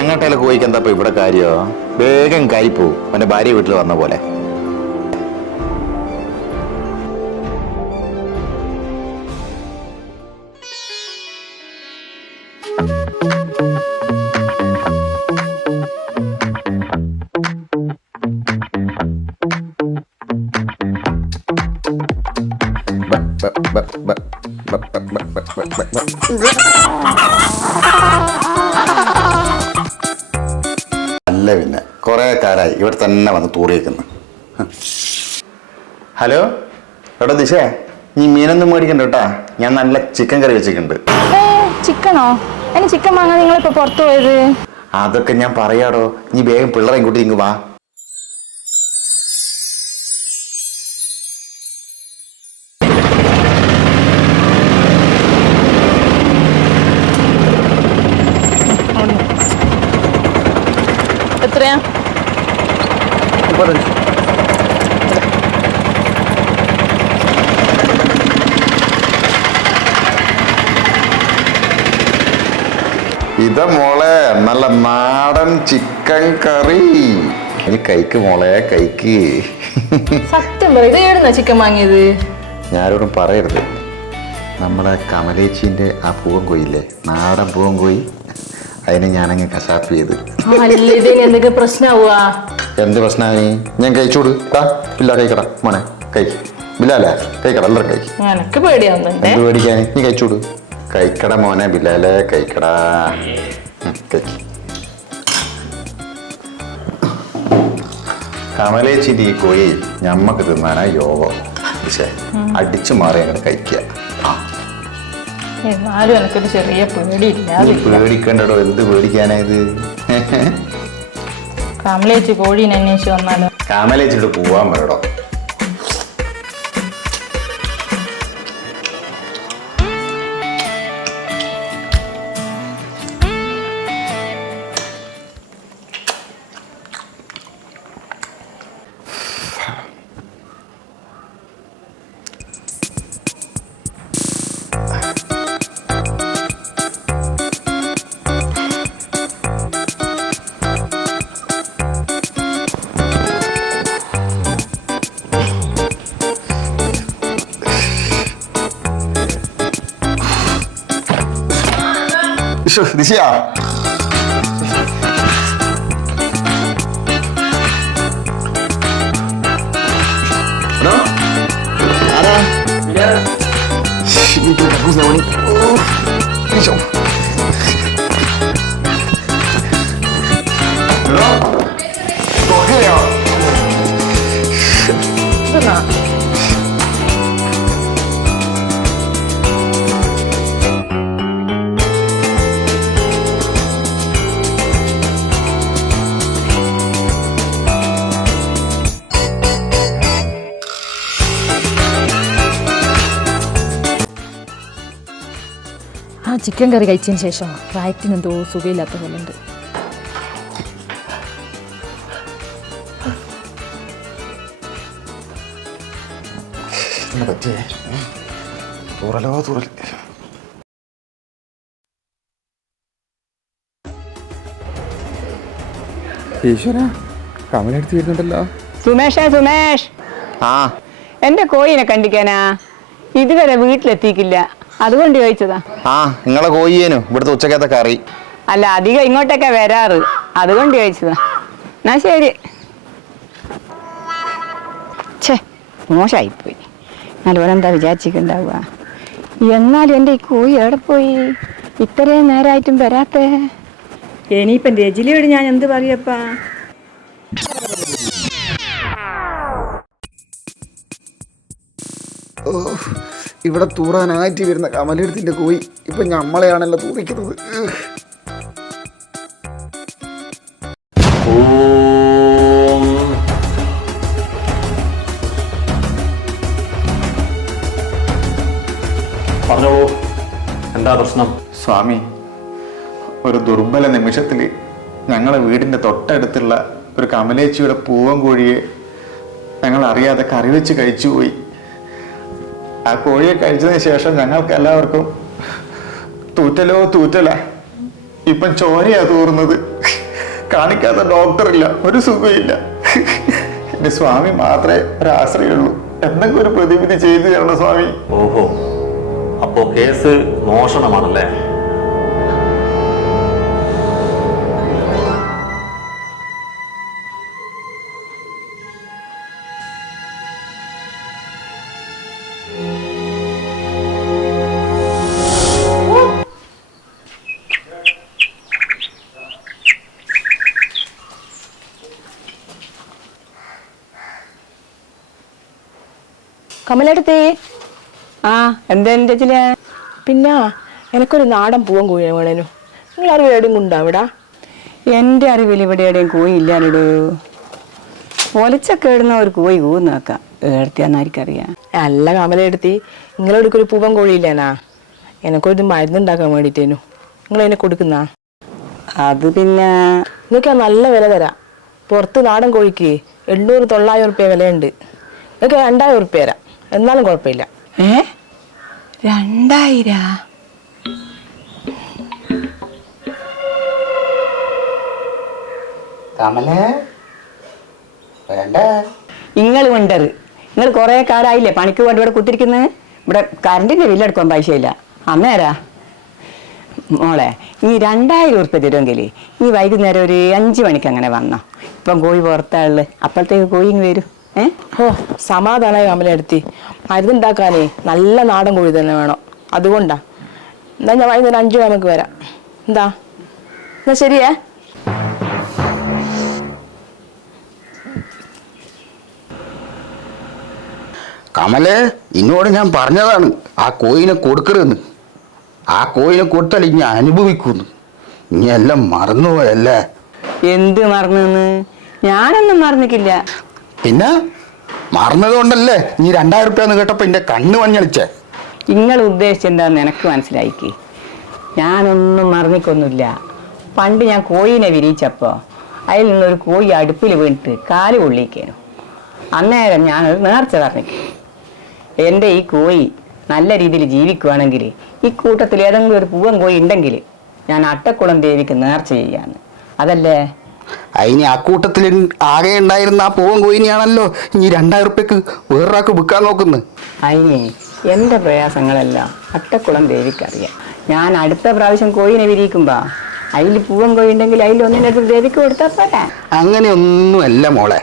അങ്ങോട്ടേക്ക് പോയിക്ക് എന്താ ഇവിടെ കാര്യോ? വേഗം കരിപ്പോവും അവന്റെ ഭാര്യ വീട്ടിൽ വന്ന പോലെ. അല്ല പിന്നെ കുറെ കാലായി ഇവിടെ തന്നെ വന്ന് തൂറിയേക്കുന്നു. ഹലോ എവിടെ ദിശേ, നീ മീനൊന്നും മേടിക്കണ്ട കേട്ടാ, ഞാൻ നല്ല ചിക്കൻ കറി വെച്ചിട്ടുണ്ട്. ചിക്കനോ? അതിന് ചിക്കൻ വാങ്ങാൻ നിങ്ങളിപ്പോ പുറത്തു പോയത്? അതൊക്കെ ഞാൻ പറയാടോ, നീ വേഗം പിള്ളേരെ കൂട്ടി ഇങ്ങ് വാ. എത്രയാ? ഇതാ മോളെ നല്ല നാടൻ ചിക്കൻ കറി, നീ കഴിക്ക് മോളെ കഴിക്ക്. സത്യം പറ, ഇത് എവിടുന്നാ ചിക്കൻ വാങ്ങിയത്? ഞാനോടും പറയരുത്. നമ്മളെ കമലേച്ചിന്റെ ആ പൂവൻ കോയില്ലേ, നാടൻ പൂവൻ കോയി, അതിനെ ഞാനങ്ങ് കശാപ്പ് ചെയ്ത്. എന്തൊക്കെ പ്രശ്നമാവുക? എന്ത് പ്രശ്നമായി? ഞാൻ കഴിച്ചോട്. ഇല്ല കഴിക്കടാ മോനെ, കഴിക്ക്. ബിലാലെ കഴിക്കടാ, എല്ലാവരും കഴിക്ക്. എനിക്ക് പേടിയാവുന്നുണ്ട്. എന്ത് പേടിക്കാൻ? നീ കഴിച്ചോട്. കഴിക്കട മോനെ ബിലാലെ, കഴിക്കടാ. കഴിക്ക്. കമലേച്ചിന്റെ ഈ കോഴി ഞമ്മക്ക് തിന്നാനാ യോഗം. പക്ഷേ അടിച്ചു മാറി അങ്ങനെ കഴിക്കുക. എന്നാലും എനിക്കൊരു ചെറിയ പേടിയില്ല. പേടിക്കണ്ടോ? എന്ത് പേടിക്കാനായത്? കമലേച്ചി കോഴീനെ അന്വേഷിച്ച് വന്നാലോ? കമലേച്ചിട്ട് പോവാൻ പറയടോ. ദിശയാ ചിക്കൻ കറി കഴിച്ചതിന് ശേഷം വയറ്റിനെന്തോ സുഖമില്ലാത്ത പോലെ ഉണ്ട്. ഈശ്വര, കമലെടുത്ത് വരുന്നുണ്ടല്ലോ. സുമേഷ്, എന്റെ കോയിനെ കണ്ടിക്കാനാ ഇതുവരെ വീട്ടിലെത്തിക്കില്ല, അതുകൊണ്ട് ചോദിച്ചതാ. നിങ്ങളെ കോഴിയേനു ഇവിടുത്തെ ഉച്ചക്കത്തെ കറി. അല്ല, അധികം ഇങ്ങോട്ടൊക്കെ വരാറ്, അതുകൊണ്ട് ചോദിച്ചതാ. എന്നാ ശരി. ഛേ, മോശമായിപ്പോയി. നല്ലപോലെ എന്താ വിചാരിച്ചിട്ടുണ്ടാവുക? എന്നാലും എൻ്റെ ഈ കോഴി എവിടെ പോയി? ഇത്രയും നേരമായിട്ടും വരാത്തേ. ഇനിയിപ്പം രജിലിയോട് ഞാൻ എന്ത് പറയപ്പാ? ഇവിടെ തൂറാനായിട്ട് വരുന്ന കമലെടുത്തിന്റെ കോഴി ഇപ്പൊ നമ്മളെയാണല്ലോ തൂറിക്കുന്നത്. പറഞ്ഞോളൂ, എന്താ പ്രശ്നം? സ്വാമി, ഒരു ദുർബല നിമിഷത്തിൽ ഞങ്ങളെ വീടിന്റെ തൊട്ടടുത്തുള്ള ഒരു കമലേച്ചിയുടെ പൂവൻ കോഴിയെ ഞങ്ങൾ അറിയാതെ കറി വെച്ച് കഴിച്ചുപോയി. ആ കോഴിയെ കഴിച്ചതിന് ശേഷം ഞങ്ങൾക്ക് എല്ലാവർക്കും തൂറ്റല. ഇപ്പം ചോരയാ തൂറുന്നത്. കാണിക്കാത്ത ഡോക്ടറില്ല, ഒരു സുഖമില്ല. എന്റെ സ്വാമി മാത്രമേ ഒരാശ്രയമുള്ളൂ. എന്തെങ്കിലും ഒരു പ്രതിവിധി ചെയ്തു തരണം സ്വാമി. ഓഹോ, അപ്പോ കേസ് മോഷണമാണല്ലേ? കമലെടുത്തേ. ആ എന്താ എൻ്റെ ചില പിന്നെ എനിക്കൊരു നാടൻ പൂവൻ കോഴി വേണേനു. നിങ്ങൾ അറിവ് എവിടെയും കൊണ്ടാ ഇവിടെ? എൻ്റെ അറിവിൽ ഇവിടെ എവിടെയും കോഴി ഇല്ലാനിടൂ. ഒലച്ചൊക്കെ ഇടുന്ന ഒരു കോഴി കൂന്നാക്കാം, ഏർത്തിയാന്നായിരിക്കറിയാം. അല്ല കമലെടുത്തി, നിങ്ങളെടുക്ക് ഒരു പൂവൻ കോഴിയില്ലേനാ? എനിക്കൊരു മരുന്നുണ്ടാക്കാൻ വേണ്ടിയിട്ടേനു. നിങ്ങൾ അതിനെ കൊടുക്കുന്ന? അത് പിന്നെ നിങ്ങൾക്ക് നല്ല വില തരാം. പുറത്ത് നാടൻ കോഴിക്ക് 800-900 റുപ്യ വിലയുണ്ട്. നിങ്ങൾക്ക് 2000 റുപ്യ തരാം, എന്നാലും കുഴപ്പമില്ല. 2000? കമലേ വേണ്ട. നിങ്ങൾ വേണ്ടത്, നിങ്ങൾ കുറേ കാലമായില്ലേ പണിക്ക് വേണ്ടി ഇവിടെ കുത്തിരിക്കുന്നത്. ഇവിടെ കറണ്ടിൻ്റെ ബില്ലെടുക്കാൻ പൈസയില്ല. അന്നേരാ മോളെ ഈ 2000 റുപ്യ തരുമെങ്കിൽ ഈ വൈകുന്നേരം ഒരു 5 മണിക്ക് അങ്ങനെ വന്നോ. ഇപ്പം കോഴി പുറത്താള്, അപ്പോഴത്തേക്ക് കോഴി വരും. ഓ സമാധാനമായി കമലെടുത്തി. മരുന്നുണ്ടാക്കാനേ നല്ല നാടൻ കോഴി തന്നെ വേണം. അതുകൊണ്ടാ. എന്നാ ഞാൻ വൈകുന്നേരം 5 നമുക്ക് വരാം. എന്താ എന്നാ ശരിയേ? കമലേ, ഇന്നോട് ഞാൻ പറഞ്ഞതാണ് ആ കോയിനെ കൊടുക്കരുതെന്ന്. ആ കോയിനെ കൊടുത്താൽ ഇനി അനുഭവിക്കുന്നു. ഇനി എല്ലാം മറന്നുപോയല്ലേ? എന്ത് മറന്നെന്ന്? ഞാനൊന്നും മറന്നിട്ടില്ല. പിന്നെ മറന്നതുകൊണ്ടല്ലേ നീ 2000 റുപ്യ എന്ന് കേട്ടപ്പോൾ എൻ്റെ കണ്ണ് മഞ്ഞളിച്ചേ. നിങ്ങൾ ഉദ്ദേശിച്ചെന്താന്ന് എനിക്ക് മനസ്സിലായിക്ക്. ഞാനൊന്നും മറന്നിക്കൊന്നുമില്ല. പണ്ട് ഞാൻ കോഴീനെ വിരിയിച്ചപ്പോൾ അതിൽ നിന്നൊരു കോഴി അടുപ്പിൽ വീണിട്ട് കാല് പൊള്ളിക്കേനു. അന്നേരം ഞാനൊരു നേർച്ച പറഞ്ഞിട്ട്, എൻ്റെ ഈ കോഴി നല്ല രീതിയിൽ ജീവിക്കുവാണെങ്കിൽ ഈ കൂട്ടത്തിൽ ഏതെങ്കിലും ഒരു പൂവൻ കോഴി ഉണ്ടെങ്കിൽ ഞാൻ അട്ടക്കുളം ദേവിക്ക് നേർച്ച ചെയ്യാന്ന്. അതല്ലേ? അതിന് ആ കൂട്ടത്തിൽ ആകെ ഉണ്ടായിരുന്ന ആ പൂവൻ കോയിനെയാണല്ലോ ഇനി 2000 റുപ്യക്ക് വേറൊരാൾക്ക് വിൽക്കാൻ നോക്കുന്നത്. അതിന് എൻ്റെ പ്രയാസങ്ങളെല്ലാം അട്ടക്കുളം ദേവിക്കറിയാം. ഞാൻ അടുത്ത പ്രാവശ്യം കോഴിനെ വിരിയിക്കുമ്പോൾ അതിൽ പൂവൻ കോഴി ഉണ്ടെങ്കിൽ അതിലൊന്നിനടുത്ത് ദേവിക്ക് കൊടുത്താൽ പോരാ? അങ്ങനെയൊന്നുമല്ല മോളെ.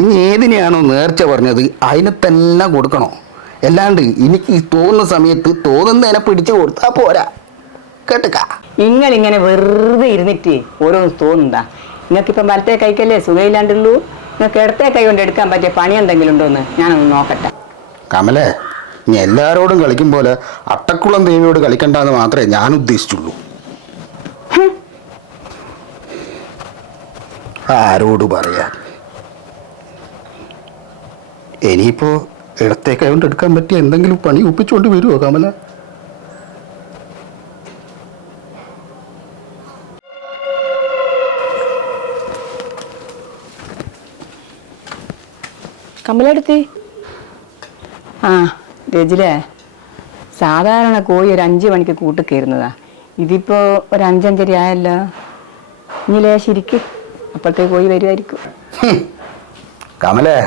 ഇനി ഏതിനെയാണോ നേർച്ച പറഞ്ഞത് അതിനെ തന്നെ കൊടുക്കണോ? അല്ലാണ്ട് എനിക്ക് തോന്നുന്ന സമയത്ത് തോന്നുന്നതിനെ പിടിച്ചു കൊടുത്താൽ പോരാ. കേട്ടുക. ഇങ്ങനെ വെറുതെ ഇരുന്നിട്ട് ഓരോന്ന് തോന്നുന്നുണ്ടാ? നിങ്ങൾക്കിപ്പം വലത്തെ കൈക്കല്ലേ സുഖമില്ലാണ്ടുള്ളൂ. നിങ്ങൾക്ക് ഇടത്തെ കൈ കൊണ്ട് എടുക്കാൻ പറ്റിയ പണി എന്തെങ്കിലും ഉണ്ടോ എന്ന് ഞാനൊന്ന് നോക്കട്ടെ. കമലേ, ഇനി എല്ലാവരോടും കളിക്കും പോലെ അട്ടക്കുളം ദേവിയോട് കളിക്കണ്ടെന്ന് മാത്രമേ ഞാൻ ഉദ്ദേശിച്ചുള്ളൂ. ആരോട് പറയാ? ഇനിയിപ്പോ ഇടത്തെ കൈ കൊണ്ട് എടുക്കാൻ പറ്റിയ എന്തെങ്കിലും പണി ഒപ്പിച്ചുകൊണ്ട് വരുമോ കമല? കമലെടുത്തി. ആ രജിലേ, സാധാരണ കോഴി ഒരു 5 മണിക്ക് കൂട്ട് കയറുന്നതാ. ഇതിപ്പോൾ ഒരു 5-5:30 ആയല്ലോ. ഇനി ലേശിരിക്ക്, അപ്പോഴത്തേക്ക് കോഴി വരുമായിരിക്കും. കമലേ,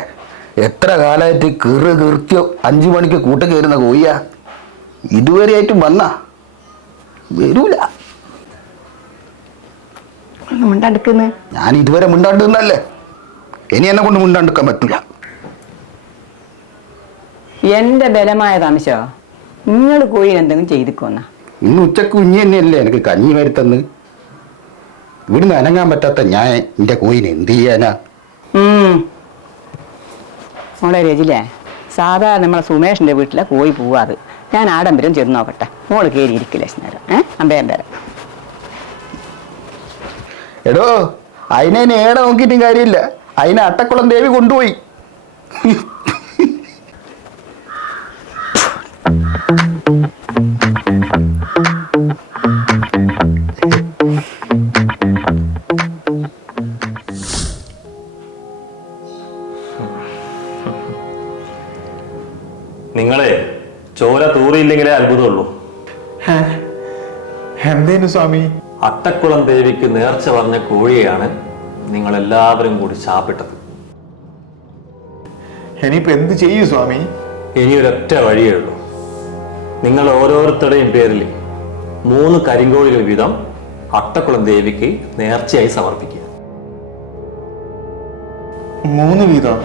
എത്ര കാലമായിട്ട് കീർത്തിയോ 5 മണിക്ക് കൂട്ട് കയറുന്ന കോഴിയാ? ഇതുവരെയായിട്ടും വന്നാ വരൂല. മിണ്ടാണ്ടിരിക്കുന്നു. ഞാൻ ഇതുവരെ മിണ്ടാണ്ട് നിന്നല്ലേ, ഇനി എന്നെ കൊണ്ട് മിണ്ടാണ്ടിരിക്കാൻ പറ്റൂല. എൻ്റെ ബലമായ താമസോ നിങ്ങൾ കോഴി എന്തെങ്കിലും ചെയ്തിക്കോന്ന. ഇന്ന് ഉച്ചക്ക് കുഞ്ഞി തന്നെയല്ലേ എനിക്ക് കഞ്ഞി വരുത്തന്ന്. ഇവിടുന്ന് അനങ്ങാൻ പറ്റാത്ത ഞാൻ എൻ്റെ കോയിനെ എന്ത് ചെയ്യാനാ? മോളെ രജിലേ, സാധാരണ നമ്മളെ സുമേഷിൻ്റെ വീട്ടിലെ കോഴി പോവാത്. ഞാൻ ആഡംബരം ചെന്ന് നോക്കട്ടെ. മോള് കയറിയിരിക്കില്ല നേരം. അമ്പേരം. എടോ, അതിനെ ഏടെ നോക്കിയിട്ടും കാര്യമില്ല. അതിനെ അട്ടക്കുളം ദേവി കൊണ്ടുപോയി. നിങ്ങളെ ചോര തൂറിയില്ലെങ്കിലേ അത്ഭുതമുള്ളൂ. എന്തേനു സ്വാമി? അട്ടക്കുളം ദേവിക്ക് നേർച്ച പറഞ്ഞ കോഴിയെയാണ് നിങ്ങൾ എല്ലാവരും കൂടി ശാപ്പിട്ടത്. ഇനിയിപ്പോ എന്ത് ചെയ്യൂ സ്വാമി? ഇനി ഒരൊറ്റ വഴിയേ ഉള്ളൂ. നിങ്ങൾ ഓരോരുത്തരുടെയും പേരിൽ 3 കരിങ്കോഴികൾ വീതം അട്ടക്കുളം ദേവിക്ക് നേർച്ചയായി സമർപ്പിക്കുക. 3 വീതം?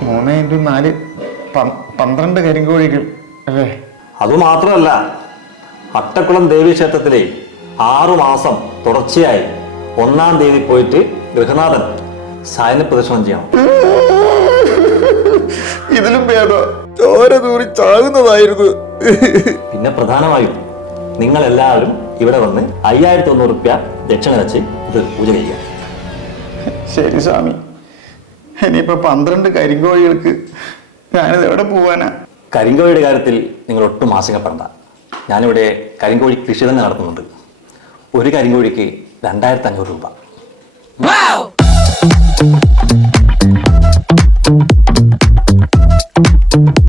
3 × 4 12 കരിങ്കോഴികൾ അല്ലേ? അതുമാത്രമല്ല, അട്ടക്കുളം ദേവി ക്ഷേത്രത്തിലെ 6 മാസം തുടർച്ചയായി 1-ാം തീയതി പോയിട്ട് ഗൃഹനാഥൻ ശയന പ്രദർശനം ചെയ്യണം. ഇതിലും ഭേദം ചോര തൂറി ചാകുന്നതായിരുന്നു. പിന്നെ പ്രധാനമായും നിങ്ങൾ എല്ലാവരും ഇവിടെ വന്ന് 5100 രൂപ ദക്ഷിണ വെച്ച് ഇത് പൂജ ചെയ്യുക. ശരി സ്വാമി. ഇനിയിപ്പോ 12 കരിങ്കോഴികൾക്ക് ഞാനിത് എവിടെ പോവാനാ? കരിങ്കോഴിയുടെ കാര്യത്തിൽ നിങ്ങൾ ഒട്ടും ആശങ്കപ്പെടണ്ട. ഞാനിവിടെ കരിങ്കോഴി കൃഷി തന്നെ നടത്തുന്നുണ്ട്. ഒരു കരിങ്കോഴിക്ക് 2500 രൂപ.